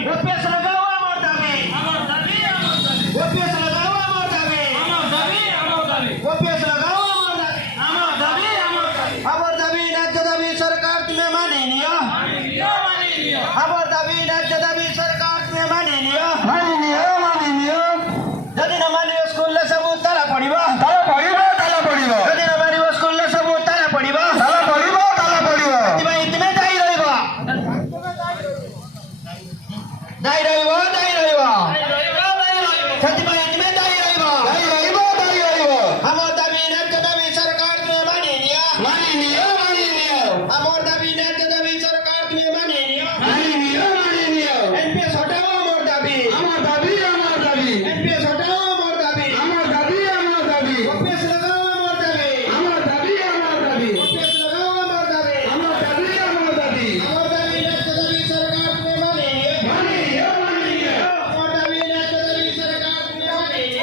OPS लगाओ अमर दाबी OPS लगाओ अमर दाबी OPS लगाओ अमर दाबी राज्य दाबी सरकार तुम्हें माननीय अमर दाबी राज्य दाबी सरकार तुम्हें माननीय जदि न मानियो स्कूल ले सब ताला पड़िबो जदि न मानियो स्कूल ले सब ताला पड़िबो इतमे दाई रहइबो सती भाई इतमे दाई रहइबो अमर दाबी राज्य दाबी सरकार तुम्हें माननीय अमर दाबी राज्य दाबी सरकार तुम्हें माननीय एनपीएस हटाओ अमर दाबी एनपीएस हटाओ अमर दाबी OPS लगाओ अमर दाबी OPS लगाओ अमर दाबी अमर दाबी राज्य दाबी सरकार तुम्हें माननीय अमर दाबी राज्य दाबी सरकार तुम्हें माननीय